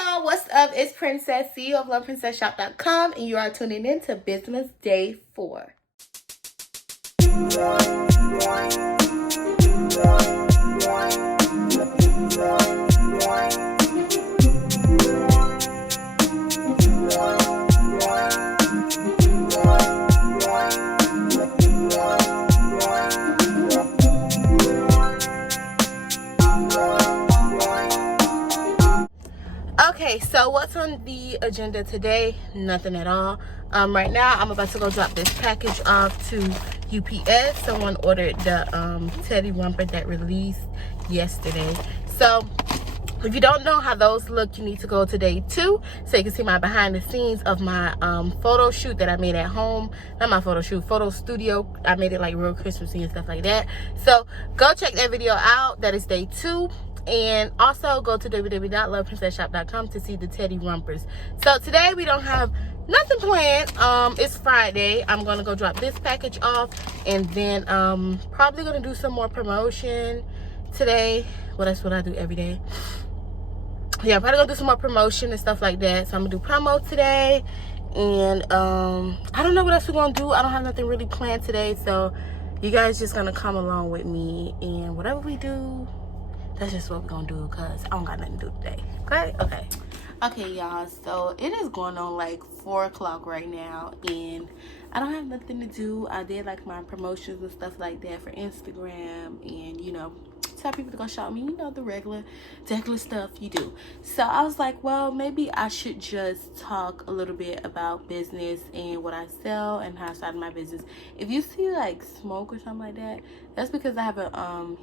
y'all, what's up? It's Princess, CEO of LovePrincessShop.com, and you are tuning in to Bizmas Day 4. Okay, so what's on the agenda today? Nothing at all. Right now I'm about to go drop this package off to UPS. Someone ordered the teddy romper that released yesterday. So if you don't know how those look, you need to go to day 2 so you can see my behind the scenes of my photo shoot that I made at home. Not my photo shoot, photo studio. I made it like real Christmassy and stuff like that. So go check that video out. That is day 2. And also go to www.loveprincessshop.com to see the teddy rompers. So today we don't have nothing planned. It's Friday. I'm gonna go drop this package off, and then probably gonna do some more promotion today. Well, that's what I do every day. Yeah, probably gonna do some more promotion and stuff like that. So I'm gonna do promo today, and I don't know what else we're gonna do. I don't have nothing really planned today, so you guys just gonna come along with me, and whatever we do, that's just what we're gonna do, because I don't got nothing to do today. Okay, y'all, so it is going on like 4 o'clock right now, and I don't have nothing to do. I did like my promotions and stuff like that for Instagram, and you know, tell people to go shop me, you know, the regular stuff you do. So I was like, well, maybe I should just talk a little bit about business and what I sell and how I started my business. If you see like smoke or something like that, that's because I have a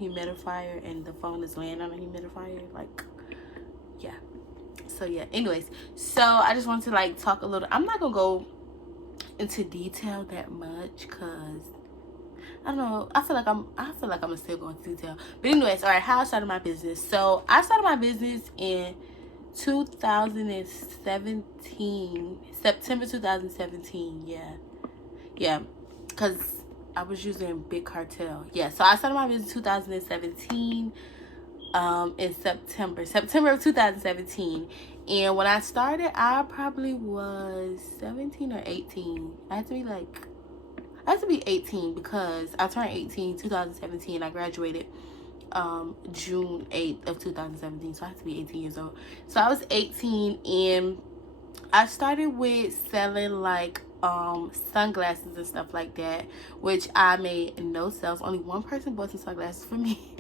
humidifier and the phone is laying on a humidifier. Like, yeah. So yeah, anyways, so I just wanted to like talk a little. I'm not gonna go into detail that much because I don't know. I feel like I'm still going to detail. But anyways, all right, how I started my business. So I started my business in 2017, September 2017. Yeah, because I was using Big Cartel. Yeah, so I started my business in 2017. In September of 2017. And when I started, I probably was 17 or 18. I had to be 18 because I turned 18 2017. I graduated June 8th of 2017, so I had to be 18 years old. So I was 18, and I started with selling like sunglasses and stuff like that, which I made no sales. Only one person bought some sunglasses for me.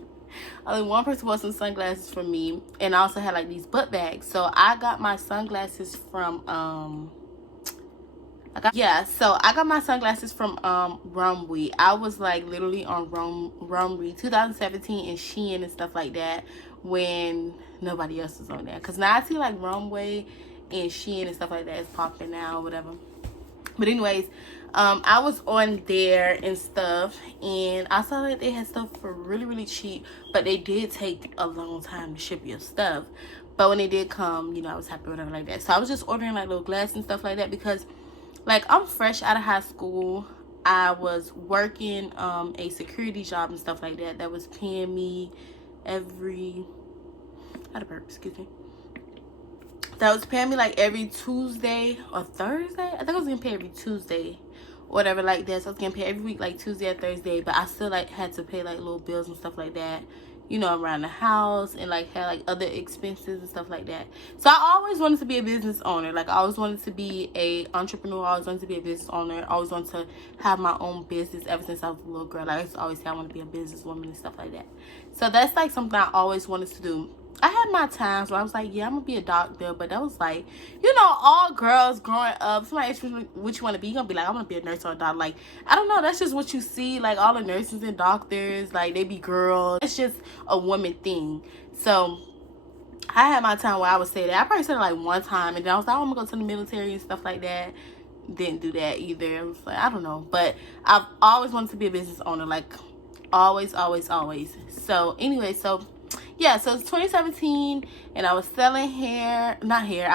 Only one person bought some sunglasses for me, and I also had like these butt bags. So I got my sunglasses from I got my sunglasses from Rumwe. I was like literally on Rumwe 2017 and Shein and stuff like that when nobody else was on there. Cause now I see like Rumwe and Shein and stuff like that is popping now, whatever. But anyways, I was on there and stuff, and I saw that they had stuff for really, really cheap, but they did take a long time to ship your stuff. But when they did come, you know, I was happy with it like that. So I was just ordering like little glasses and stuff like that because, like, I'm fresh out of high school. I was working a security job and stuff like that was paying me every that was paying me like every Tuesday or Thursday. I think I was getting paid every Tuesday, whatever like that. So I was getting paid every week like Tuesday or Thursday, but I still like had to pay like little bills and stuff like that, you know, around the house, and like had like other expenses and stuff like that. So I always wanted to be a business owner. Like I always wanted to be a entrepreneur. I always wanted to be a business owner. I always wanted to have my own business ever since I was a little girl. Like I used to always say I want to be a businesswoman and stuff like that. So that's like something I always wanted to do. I had my times where I was like, yeah, I'm gonna be a doctor, but that was like, you know, all girls growing up, somebody asked me what you want to be, you're gonna be like, I'm gonna be a nurse or a doctor. Like, I don't know, that's just what you see. Like all the nurses and doctors, like they be girls. It's just a woman thing. So I had my time where I would say that. I probably said it like one time, and then I was like, oh, I'm gonna go to the military and stuff like that. Didn't do that either. I was like, I don't know, but I've always wanted to be a business owner, like always. So anyway, so yeah, so it's 2017, and I was selling I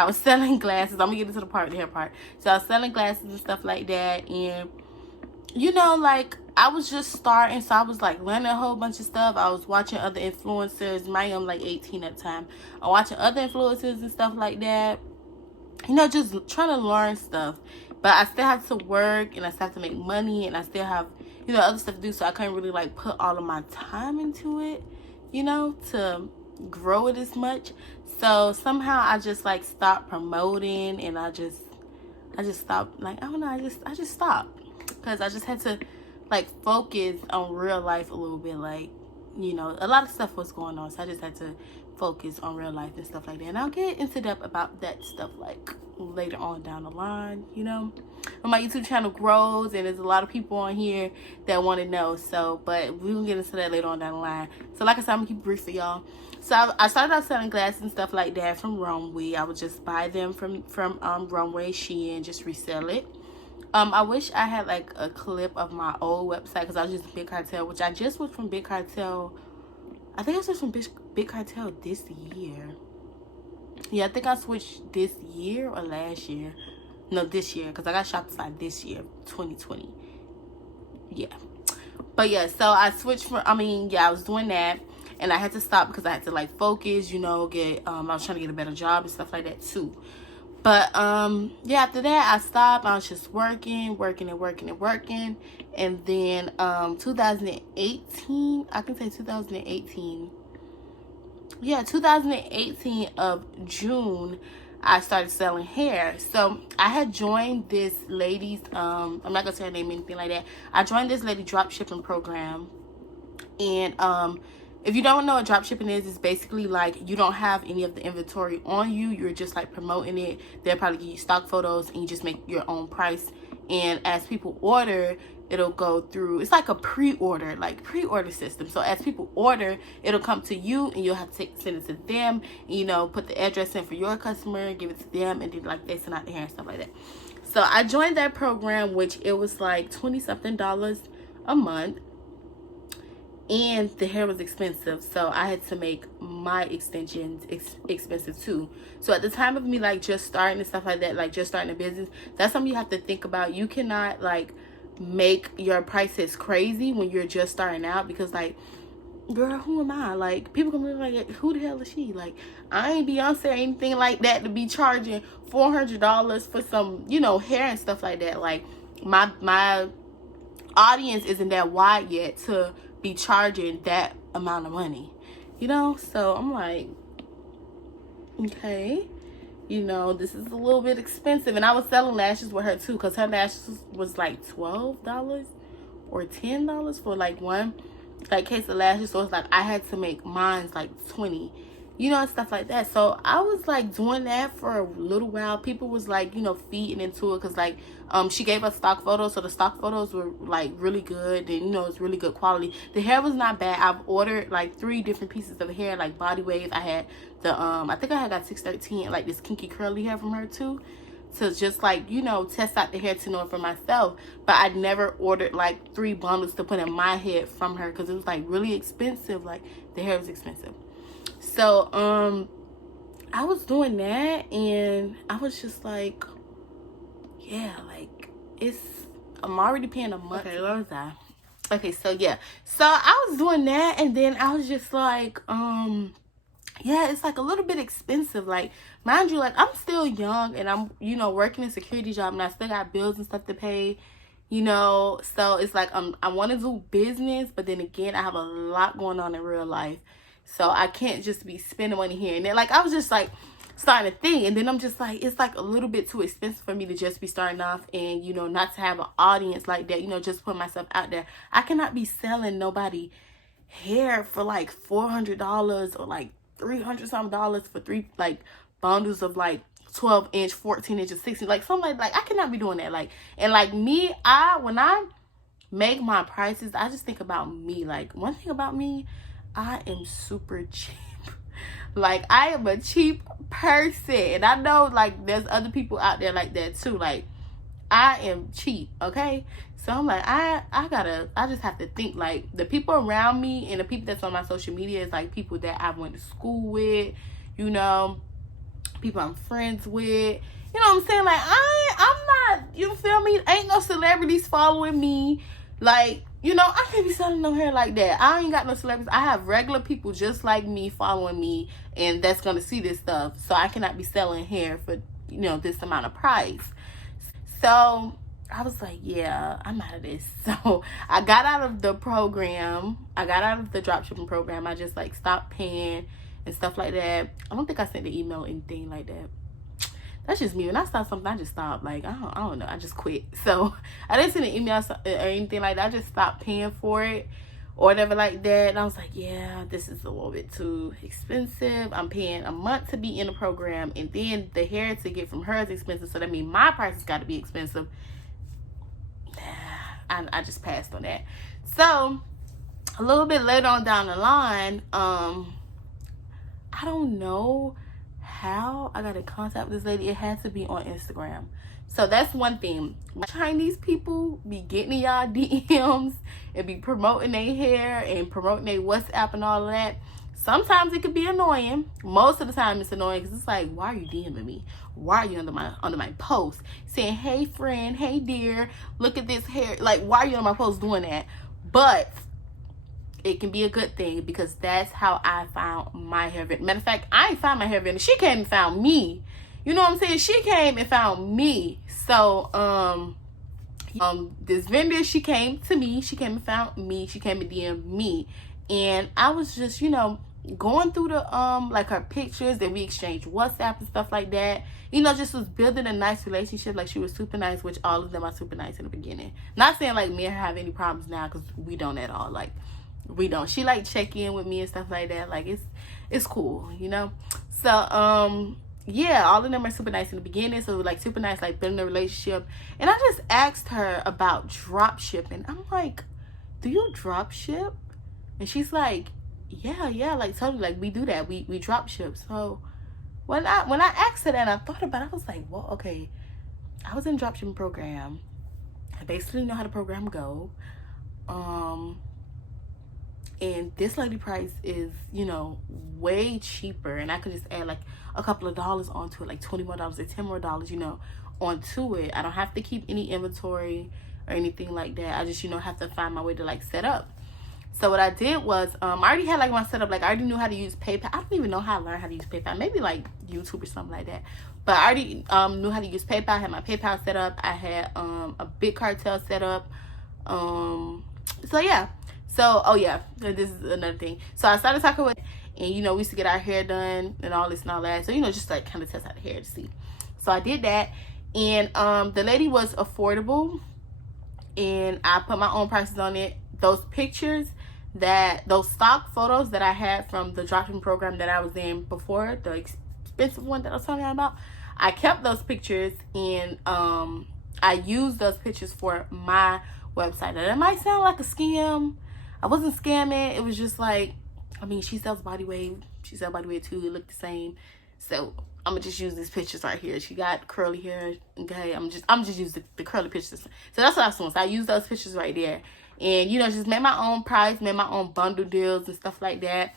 was selling glasses. I'm gonna get into the hair part. So I was selling glasses and stuff like that, and you know, like I was just starting, so I was like learning a whole bunch of stuff. I was watching other influencers. I'm like 18 at the time. I'm watching other influencers and stuff like that. You know, just trying to learn stuff. But I still have to work, and I still have to make money, and I still have, you know, other stuff to do. So I couldn't really like put all of my time into it, you know, to grow it as much. So somehow I just like stopped promoting, and I just stopped, like, I don't know, I just stopped, because I just had to like focus on real life a little bit. Like, you know, a lot of stuff was going on, so I just had to focus on real life and stuff like that. And I'll get into depth about that stuff like later on down the line, you know, when my YouTube channel grows, and there's a lot of people on here that want to know. So, but we will get into that later on down the line. So like I said, I'm gonna keep it brief for y'all. So I started out selling glasses and stuff like that from Runway. I would just buy them from Runway, Shein, just resell it. I wish I had like a clip of my old website, because I was just Big Cartel, which I just switched from Big Cartel. I think I switched from Big Cartel this year. Yeah, I think I switched this year or last year. No, this year, because I got Shopify this year, 2020. Yeah. But yeah, so I switched from, I was doing that, and I had to stop because I had to like focus, you know, get, I was trying to get a better job and stuff like that too. But yeah, after that I stopped. I was just working. And then 2018, I can say 2018. Yeah, 2018 of June, I started selling hair. So I had joined this lady's, I'm not gonna say her name or anything like that. I joined this lady drop shipping program. And if you don't know what drop shipping is, it's basically like you don't have any of the inventory on you. You're just like promoting it. They'll probably give you stock photos, and you just make your own price. And as people order, it'll go through, it's like a pre-order system. So as people order, it'll come to you, and you'll have to send it to them, and, you know, put the address in for your customer, give it to them, and then like they send out the hair and stuff like that. So I joined that program, which it was like $20-something a month. And the hair was expensive, so I had to make my extensions expensive too. So at the time of me like just starting and stuff like that, like just starting a business, that's something you have to think about. You cannot like make your prices crazy when you're just starting out, because like, girl, who am I? Like, people gonna be like, who the hell is she? Like, I ain't Beyonce or anything like that to be charging $400 for some, you know, hair and stuff like that. Like, my audience isn't that wide yet to be charging that amount of money, you know. So I'm like, okay, you know, this is a little bit expensive. And I was selling lashes with her too, because her lashes was like $12 or $10 for like one like case of lashes. So it's like I had to make mine like 20, you know, and stuff like that. So I was like doing that for a little while. People was like, you know, feeding into it, because like she gave us stock photos, so the stock photos were like really good, and you know, it's really good quality. The hair was not bad. I've ordered like 3 different pieces of hair, like body waves. I had the I think I had got 613, like this kinky curly hair from her too, to just like, you know, test out the hair to know it for myself. But I never ordered like 3 bundles to put in my head from her, because it was like really expensive. Like, the hair was expensive. So I was doing that, and I was just like, yeah, like, I'm already paying a month. Okay, where was I? Okay, so yeah, so I was doing that, and then I was just like, yeah, it's like a little bit expensive. Like, mind you, like, I'm still young, and I'm, you know, working a security job, and I still got bills and stuff to pay, you know. So it's like, I want to do business, but then again, I have a lot going on in real life, so I can't just be spending money here and there. Like, I was just like starting to think, and then I'm just like, it's like a little bit too expensive for me to just be starting off, and, you know, not to have an audience like that, you know, just put myself out there. I cannot be selling nobody hair for like $400 or like $300-something for 3 like bundles of like 12-inch, 14-inch, 16, like something like I cannot be doing that. Like, and like me, when I make my prices, I just think about me. Like, one thing about me, I am super cheap. Like, I am a cheap person, and I know like there's other people out there like that too. Like, I am cheap, okay? So I'm like, I just have to think, like, the people around me and the people that's on my social media is like people that I went to school with, you know, people I'm friends with, you know what I'm saying? Like, I'm not, you feel me? Ain't no celebrities following me. Like, You know, I can't be selling no hair like that. I ain't got no celebrities. I have regular people just like me following me, and that's gonna see this stuff. So I cannot be selling hair for, you know, this amount of price. So I was like, yeah, I'm out of this. So I got out of the program. I got out of the dropshipping program. I just like stopped paying and stuff like that. I don't think I sent the email or anything like that. That's just me. When I start something, I just stop. Like, I don't know. I just quit. So I didn't send an email or anything like that. I just stopped paying for it or whatever like that. And I was like, yeah, this is a little bit too expensive. I'm paying a month to be in the program, and then the hair to get from her is expensive. So that means my price has got to be expensive. I just passed on that. So a little bit later on down the line, I don't know how I got in contact with this lady. It had to be on Instagram. So that's one thing. Chinese people be getting in y'all DMs and be promoting their hair and promoting their WhatsApp and all of that. Sometimes it could be annoying. Most of the time it's annoying because it's like, why are you DMing me? Why are you under my post saying, hey friend, hey dear, look at this hair? Like, why are you on my post doing that? But it can be a good thing because that's how I found my hair vendor. Matter of fact, I ain't found my hair vendor. She came and found me. You know what I'm saying? She came and found me. So this vendor, she came to me. She came and found me. She came and DM'd me. And I was just, you know, going through the like her pictures, and we exchanged WhatsApp and stuff like that. You know, just was building a nice relationship. Like, she was super nice, which all of them are super nice in the beginning. Not saying like me and her have any problems now, because we don't at all. Like, we don't. She like check in with me and stuff like that. Like, it's cool, you know. So yeah, all of them are super nice in the beginning. So like super nice, like building a relationship. And I just asked her about drop shipping. I'm like, do you drop ship? And she's like, yeah, like totally, like we do that. We drop ship. So when I asked her that and I thought about it, I was like, well, okay, I was in drop shipping program. I basically know how the program go. And this lady price is, you know, way cheaper. And I could just add like a couple of dollars onto it, like $20 more or $10 more, you know, onto it. I don't have to keep any inventory or anything like that. I just, you know, have to find my way to like set up. So what I did was, I already had like my setup. Like, I already knew how to use PayPal. I don't even know how I learned how to use PayPal. Maybe like YouTube or something like that. But I already knew how to use PayPal. I had my PayPal set up. I had a big cartel set up. So yeah. So, oh yeah, this is another thing. So I started talking with, and you know, we used to get our hair done and all this and all that. So, you know, just like kind of test out the hair to see. So I did that, and the lady was affordable, and I put my own prices on it. Those pictures, those stock photos that I had from the dropshipping program that I was in before, the expensive one that I was talking about, I kept those pictures, and I used those pictures for my website. Now, that might sound like a scam. I wasn't scamming. It was just like, I mean, she sells body wave. She sells body wave too. It looked the same. So I'm gonna just use these pictures right here. She got curly hair. Okay, I'm just use the curly pictures. So that's what I was doing. So I used those pictures right there, and you know, just made my own price, made my own bundle deals and stuff like that,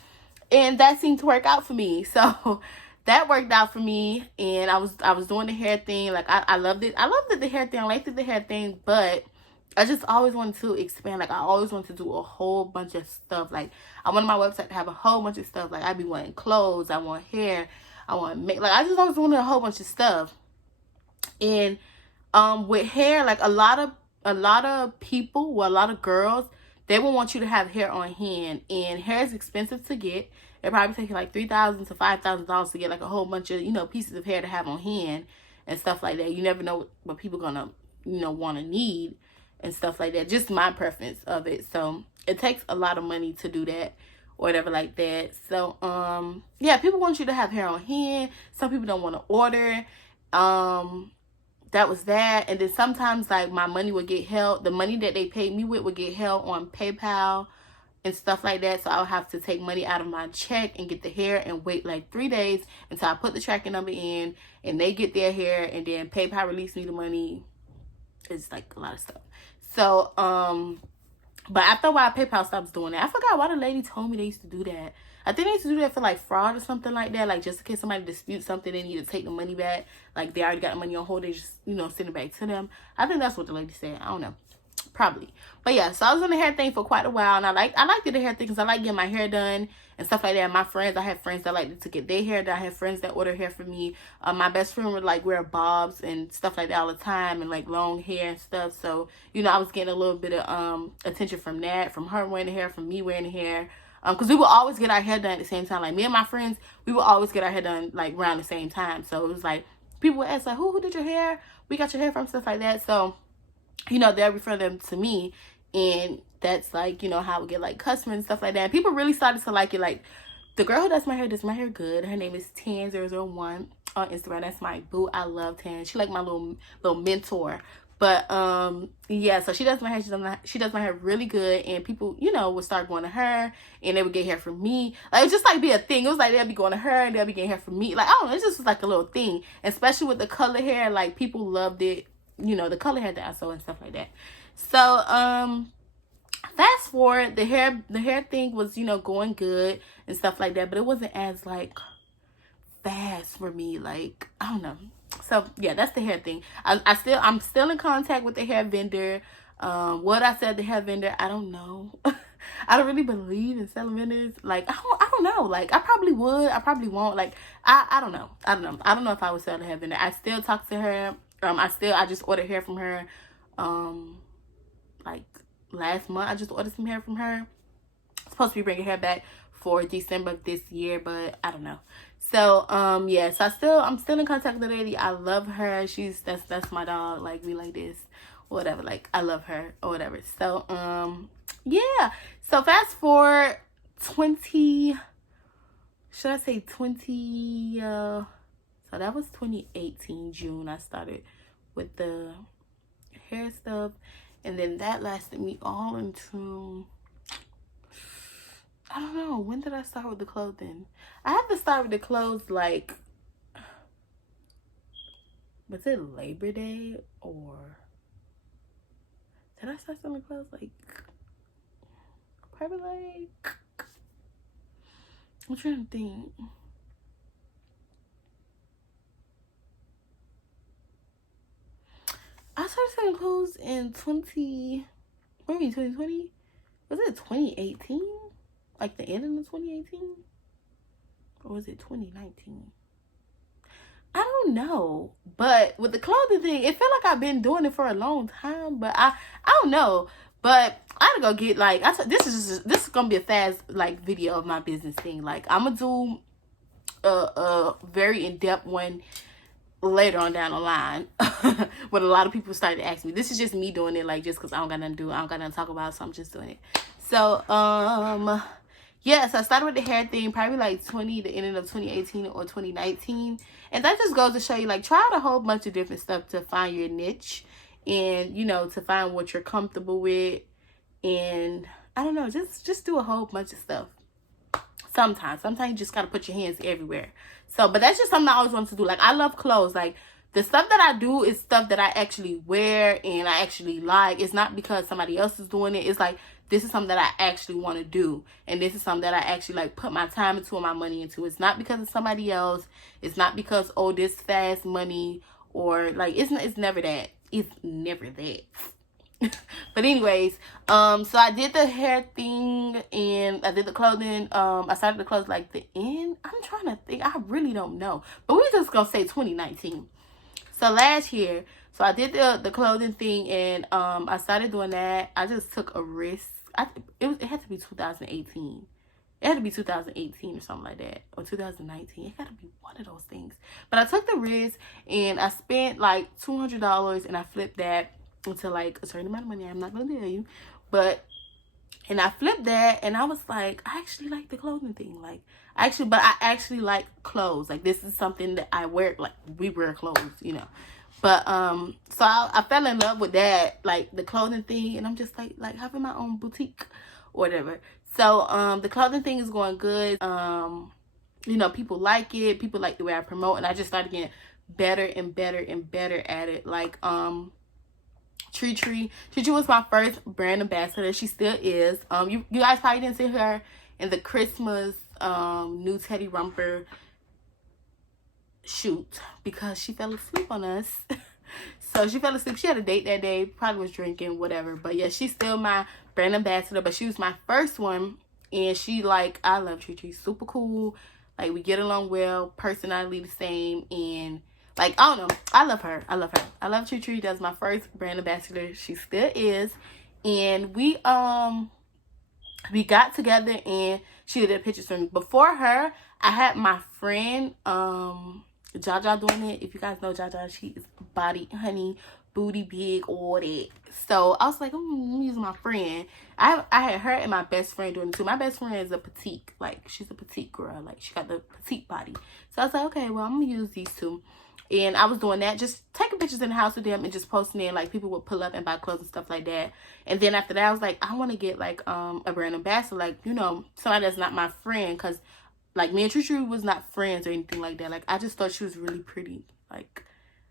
and that seemed to work out for me. So that worked out for me, and I was doing the hair thing. Like, I loved it. I loved the hair thing. I liked the hair thing, but I just always wanted to expand. Like, I always wanted to do a whole bunch of stuff. Like, I wanted my website to have a whole bunch of stuff. Like, I be wanting clothes, I want hair, I want make, like, I just always wanted a whole bunch of stuff. And with hair, like, a lot of people, well, a lot of girls, they will want you to have hair on hand, and hair is expensive to get. It probably takes like $3,000 to $5,000 to get like a whole bunch of, you know, pieces of hair to have on hand and stuff like that. You never know what people gonna, you know, want to need and stuff like that. Just my preference of it. So it takes a lot of money to do that or whatever like that. So yeah, people want you to have hair on hand. Some people don't want to order. That was that. And then sometimes like my money would get held, the money that they paid me with would get held on PayPal and stuff like that. So I would have to take money out of my check and get the hair and wait like 3 days until I put the tracking number in and they get their hair, and then PayPal release me the money. It's like a lot of stuff. So, but after a while, PayPal stops doing that. I forgot why the lady told me they used to do that. I think they used to do that for like fraud or something like that. Like, just in case somebody disputes something, they need to take the money back. Like, they already got the money on hold, they just, you know, send it back to them. I think that's what the lady said. I don't know. probably. But yeah, so I was on the hair thing for quite a while, and I like the hair thing because I like getting my hair done and stuff like that. My friends, I have friends that like to get their hair done. I have friends that order hair for me. My best friend would like wear bobs and stuff like that all the time, and like long hair and stuff. So you know, I was getting a little bit of attention from that, from her wearing the hair, from me wearing the hair. Because we would always get our hair done at the same time. Like me and my friends, we would always get our hair done like around the same time. So it was like people would ask like, who did your hair? We got your hair from, stuff like that. So you know, they'll refer them to me, and that's like, you know, how we get like customers and stuff like that. And people really started to like it. Like the girl who does my hair good. Her name is Tan001 on Instagram. That's my boo. I love Tan. She like my little mentor. But yeah, so she does my hair. She does my hair really good, and people, you know, would start going to her, and they would get hair from me. Like it would just like be a thing. It was like they'll be going to her, and they'll be getting hair from me. Like I don't know, it just was like a little thing. Especially with the color hair, like people loved it. You know, the color hair that I sew and stuff like that. So fast forward, the hair thing was, you know, going good and stuff like that, but it wasn't as like fast for me. Like I don't know. So yeah, that's the hair thing. I'm still in contact with the hair vendor. What I said the hair vendor, I don't know. I don't really believe in selling vendors. Like I don't know. Like I probably would, I probably won't. Like I don't know. I don't know if I would sell the hair vendor. I still talk to her. I just ordered hair from her. Like last month, I just ordered some hair from her. Supposed to be bringing hair back for December of this year, but I don't know. So yeah, so I'm still in contact with the lady. I love her. That's my dog. Like we like this, whatever. Like I love her or whatever. So yeah. So fast forward 20. Should I say 20? So that was 2018 June. I started with the hair stuff, and then that lasted me all into, I don't know, when did I start with the clothing? I have to start with the clothes like, was it Labor Day, or did I start selling clothes like probably like, I'm trying to think. I started selling clothes in 2020? Was it 2018? Like the end of 2018? Or was it 2019? I don't know. But with the clothing thing, it felt like I've been doing it for a long time. But I don't know. But I had to go get like, this is gonna be a fast like video of my business thing. Like I'm gonna do a very in-depth one later on down the line. When a lot of people started to ask me. This is just me doing it like just because I don't got nothing to do. I don't got nothing to talk about, so I'm just doing it. So yeah, so I started with the hair thing probably like the end of 2018 or 2019. And that just goes to show you, like, try out a whole bunch of different stuff to find your niche, and, you know, to find what you're comfortable with. And I don't know, just do a whole bunch of stuff. Sometimes you just gotta put your hands everywhere. So, but that's just something I always wanted to do. Like, I love clothes. Like, the stuff that I do is stuff that I actually wear and I actually like. It's not because somebody else is doing it. It's like, this is something that I actually want to do. And this is something that I actually, like, put my time into and my money into. It's not because of somebody else. It's not because, oh, this fast money, or, like, it's never that. It's never that. But anyways, so I did the hair thing and I did the clothing. I started the clothes like the end. I'm trying to think. I really don't know. But we're just going to say 2019. So last year, so I did the clothing thing, and I started doing that. I just took a risk. It had to be 2018. It had to be 2018 or something like that, or 2019. It got to be one of those things. But I took the risk, and I spent like $200, and I flipped that into like a certain amount of money. I'm not gonna tell you, but and I flipped that, and I was like, I actually like the clothing thing. Like, I actually like clothes. Like, this is something that I wear. Like, we wear clothes, you know. But so I fell in love with that, like the clothing thing, and I'm just like having my own boutique or whatever. So the clothing thing is going good. You know, people like it. People like the way I promote, and I just started getting better and better and better at it. Like Tree was my first brand ambassador. She still is. You guys probably didn't see her in the Christmas new Teddy Romper shoot because she fell asleep on us. So she fell asleep. She had a date that day. Probably was drinking, whatever. But yeah, she's still my brand ambassador. But she was my first one. And she, like, I love Tree. Super cool. Like, we get along well. Personality the same. And, like, I don't know. I love her. I love her. I love Tree. That's my first brand ambassador. She still is. And we got together and she did pictures for me. Before her, I had my friend, Jaja doing it. If you guys know Jaja, she is body, honey, booty big, all that. So I was like, I'm using my friend. I had her and my best friend doing it too. My best friend is a petite, like she's a petite girl, like she got the petite body. So I was like, okay, well, I'm gonna use these two. And I was doing that, just taking pictures in the house with them and just posting it. Like, people would pull up and buy clothes and stuff like that. And then after that, I was like, I want to get, like, a brand ambassador. Like, you know, somebody that's not my friend. Because, like, me and True was not friends or anything like that. Like, I just thought she was really pretty. Like,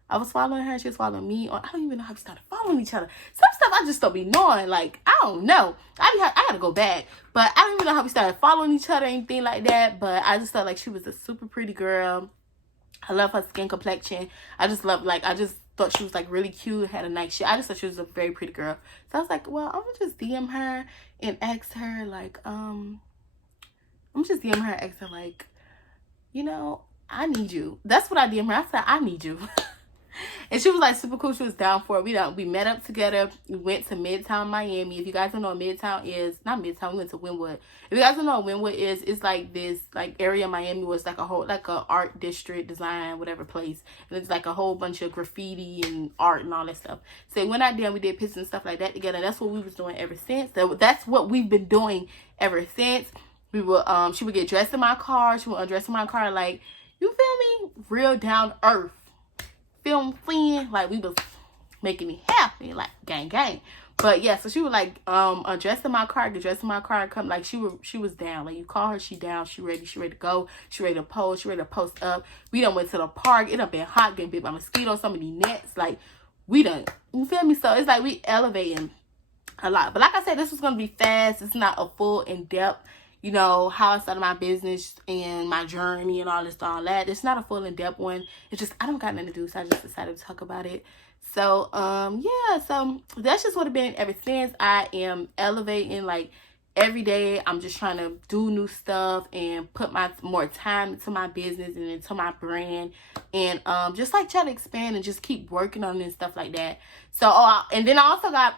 I was following her. She was following me. Or I don't even know how we started following each other. Some stuff I just don't be knowing. Like, I don't know. I got to go back. But I don't even know how we started following each other or anything like that. But I just felt like she was a super pretty girl. I love her skin complexion. I just love, like, I just thought she was, like, really cute, had a nice shit. I just thought she was a very pretty girl. So I was like, well, I'm gonna just DM her and ask her, like, you know, I need you. That's what I DM her. I said, I need you. And she was, like, super cool. She was down for it. We met up together. We went to Midtown Miami. If you guys don't know what Midtown is, not Midtown, we went to Wynwood. If you guys don't know what Wynwood is, it's like this, like, area of Miami was like a whole, like, a art district, design, whatever place. And it's like a whole bunch of graffiti and art and all that stuff. So when I did, we did pictures and stuff like that together. That's what we was doing ever since. So that's what we've been doing ever since. We would, she would get dressed in my car. She would undress in my car, like, you feel me? Real down to earth. Film friend, like, we was making me happy, like, gang. But yeah, so she would, like, undress in my car, get dressed in my car, come, like, she was down. Like, you call her, she down, she ready to go, she ready to pose, she ready to post up. We done went to the park. It done been hot, getting bit by mosquitoes, so many nets. Like, we done, you feel me? So it's like we elevating a lot. But like I said, this was gonna be fast. It's not a full in-depth, you know, how I started my business and my journey and all that. It's not a full in-depth one. It's just, I don't got nothing to do, so I just decided to talk about it. So, yeah, so that's just what it's been ever since. I am elevating, like, every day. I'm just trying to do new stuff and put more time into my business and into my brand. And just, like, try to expand and just keep working on it and stuff like that. So, and then I also got,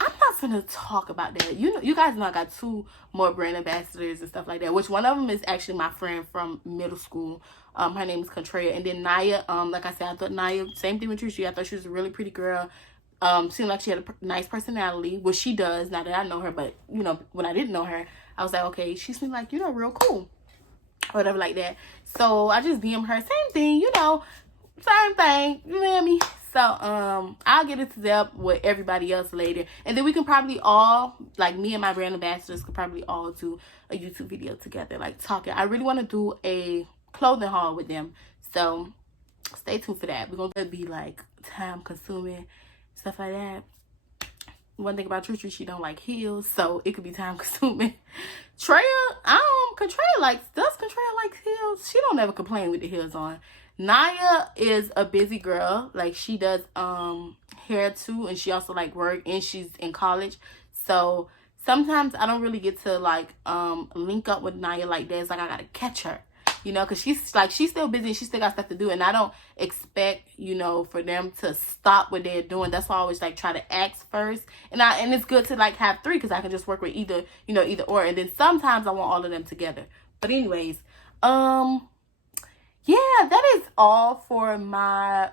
I'm not gonna talk about that. You guys know I got 2 more brand ambassadors and stuff like that. Which one of them is actually my friend from middle school. Her name is Contrea. And then Naya. Like I said, I thought Naya, same thing with Tricia. I thought she was a really pretty girl. Seemed like she had a nice personality, which she does now that I know her. But you know, when I didn't know her, I was like, okay, she seemed like, you know, real cool, or whatever like that. So I just DM her, same thing, you know, same thing. You know what I mean? So, I'll get into that with everybody else later. And then we can probably all, like, me and my brand ambassadors could probably all do a YouTube video together, like, talking. I really want to do a clothing haul with them. So, stay tuned for that. We're going to be, like, time-consuming, stuff like that. One thing about Tree, she don't like heels, so it could be time-consuming. Contrea like heels? She don't ever complain with the heels on. Naya is a busy girl. Like, she does hair too, and she also like work, and she's in college. So sometimes I don't really get to like link up with Naya like that. It's like I gotta catch her, you know, because she's still busy and she still got stuff to do, and I don't expect, you know, for them to stop what they're doing. That's why I always like try to ask first, and it's good to like have 3 because I can just work with either or, and then sometimes I want all of them together. But anyways, yeah, that is all for my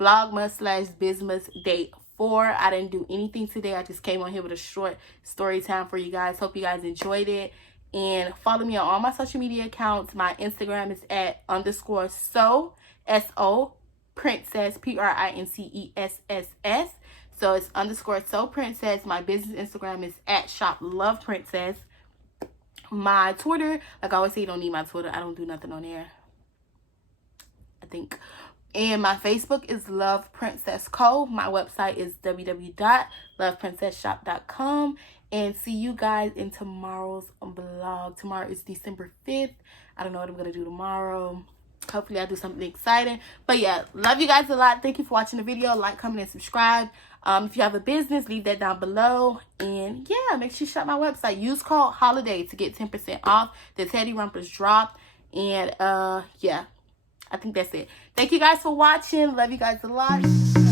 Vlogmas / Bizmas day 4. I didn't do anything today. I just came on here with a short story time for you guys. Hope you guys enjoyed it. And follow me on all my social media accounts. My Instagram is at _so, S-O, princess, PRINCESSS. So it's _so princess. My business Instagram is at shoploveprincess. My Twitter, like I always say, you don't need my Twitter. I don't do nothing on there, I think. And my Facebook is Love Princess Co. My website is www.loveprincessshop.com. And see you guys in tomorrow's vlog. Tomorrow is December 5th. I don't know what I'm going to do tomorrow. Hopefully I'll do something exciting. But yeah, love you guys a lot. Thank you for watching the video. Like, comment, and subscribe. If you have a business, leave that down below. And yeah, make sure you shop my website. Use code HOLIDAY to get 10% off. The teddy rumpers dropped. And yeah, I think that's it. Thank you guys for watching. Love you guys a lot.